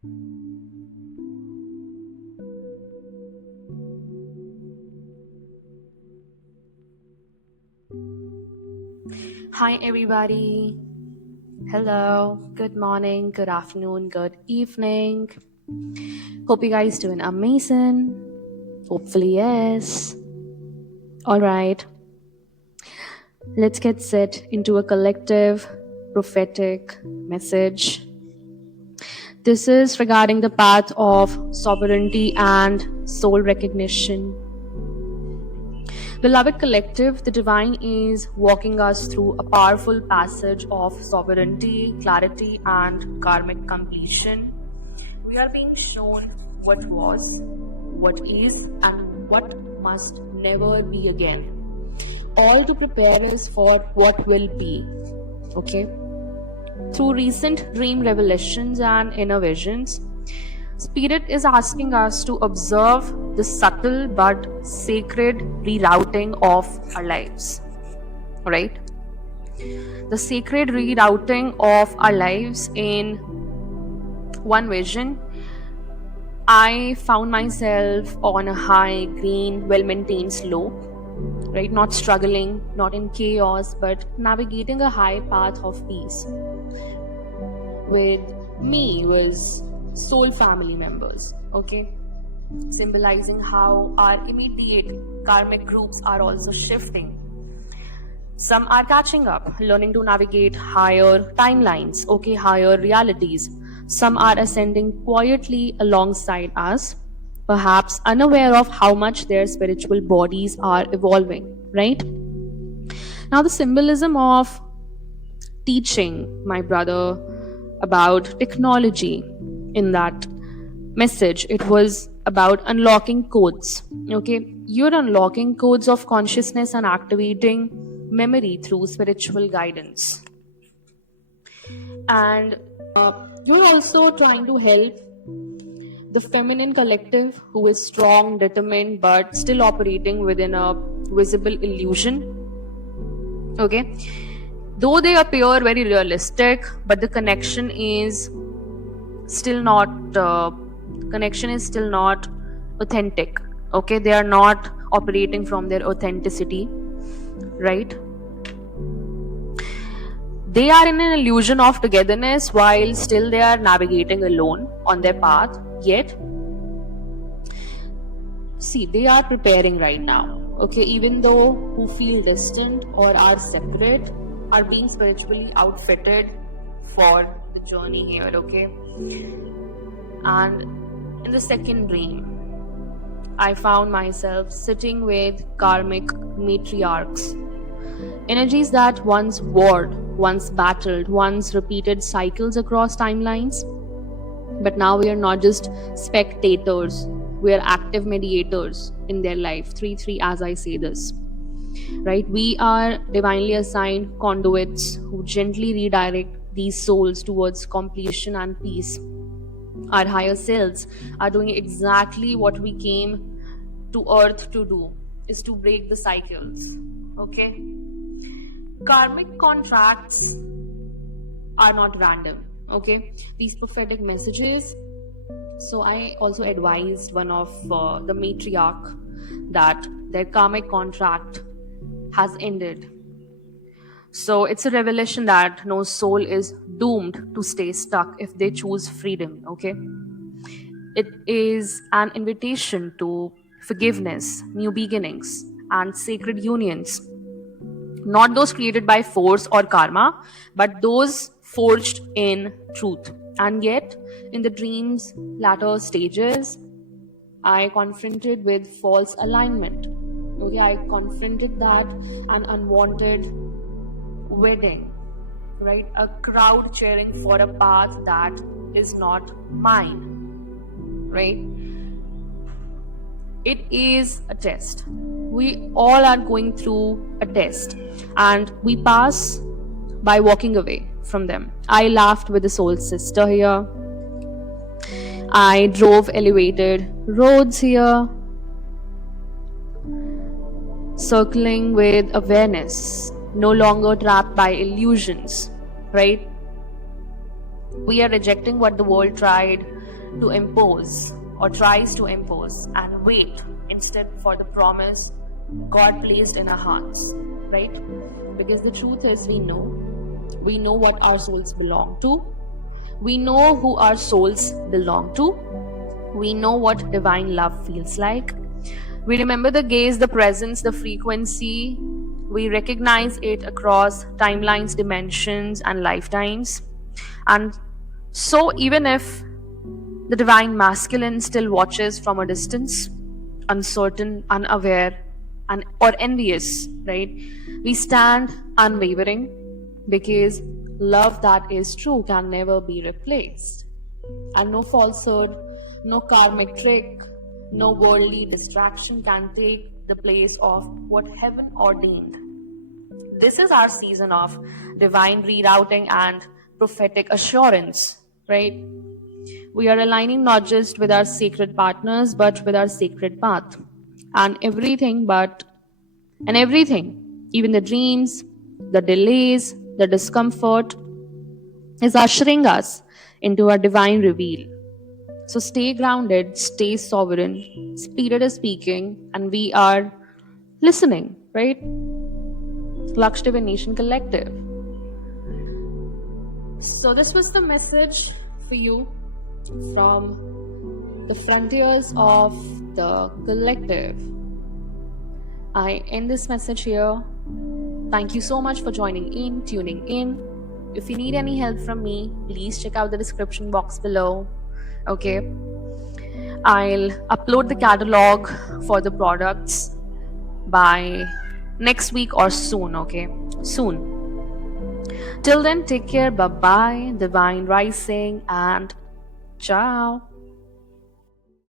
Hi, everybody. Hello. Good morning, good afternoon, good evening. Hope you guys doing amazing. Hopefully, yes. All right. Let's get set into a collective prophetic message. This is regarding the path of sovereignty and soul recognition. Beloved collective, the divine is walking us through a powerful passage of sovereignty, clarity, and karmic completion. We are being shown what was, what is, and what must never be again. All to prepare us for what will be. Okay? Through recent dream revelations and inner visions, Spirit is asking us to observe the subtle but sacred rerouting of our lives. Right? The sacred rerouting of our lives in one vision. I found myself on a high, green, well maintained slope, right? Not struggling, not in chaos, but navigating a high path of peace. With me was soul family members, okay? Symbolizing how our immediate karmic groups are also shifting. Some are catching up, learning to navigate higher timelines, okay, higher realities. Some are ascending quietly alongside us, perhaps unaware of how much their spiritual bodies are evolving, right? Now, the symbolism of teaching my brother about technology in that message, it was about unlocking codes. Okay, you're unlocking codes of consciousness and activating memory through spiritual guidance, and you're also trying to help the feminine collective who is strong, determined, but still operating within a visible illusion. Okay, though they appear very realistic, but the connection is still not authentic. Okay, they are not operating from their authenticity, right? They are in an illusion of togetherness while still they are navigating alone on their path. Yet, see, they are preparing right now. Okay, even though who feel distant or are separate are being spiritually outfitted for the journey here. Okay, and in the second dream, I found myself sitting with karmic matriarchs, energies that once warred, once battled, once repeated cycles across timelines. But now we are not just spectators, we are active mediators in their life. 3 3, as I say this. Right? We are divinely assigned conduits who gently redirect these souls towards completion and peace. Our higher selves are doing exactly what we came to earth to do, is to break the cycles. Okay? Karmic contracts are not random. Okay? These prophetic messages. So I also advised one of the matriarch that their karmic contract has ended. So it's a revelation that no soul is doomed to stay stuck if they choose freedom. Okay? It is an invitation to forgiveness, new beginnings, and sacred unions. Not those created by force or karma, but those forged in truth. And yet, in the dream's latter stages, I confronted with false alignment. Okay, I confronted that an unwanted wedding, right? A crowd cheering for a path that is not mine, right? It is a test. We all are going through a test, and we pass by walking away from them. I laughed with the soul sister here. I drove elevated roads here, circling with awareness, no longer trapped by illusions, right? We are rejecting what the world tried to impose or tries to impose and wait instead for the promise God placed in our hearts, right? Because the truth is, we know what our souls belong to. We know who our souls belong to. We know what divine love feels like. We remember the gaze, the presence, the frequency. We recognize it across timelines, dimensions, and lifetimes. And so, even if the divine masculine still watches from a distance, uncertain, unaware, or envious, right? We stand unwavering because love that is true can never be replaced. And no falsehood, no karmic trick, no worldly distraction can take the place of what heaven ordained. This is our season of divine rerouting and prophetic assurance, right? We are aligning not just with our sacred partners, but with our sacred path. And everything, even the dreams, the delays, the discomfort, is ushering us into a divine reveal. So stay grounded, stay sovereign. Spirit is speaking, and we are listening, right? Lakshdev Nation Collective. So this was the message for you from the frontiers of the collective. I end this message here. Thank you so much for tuning in. If you need any help from me, please check out the description box below. Okay. I'll upload the catalog for the products by next week or soon, okay? Soon. Till then, take care. Bye-bye. Divine Rising and ciao.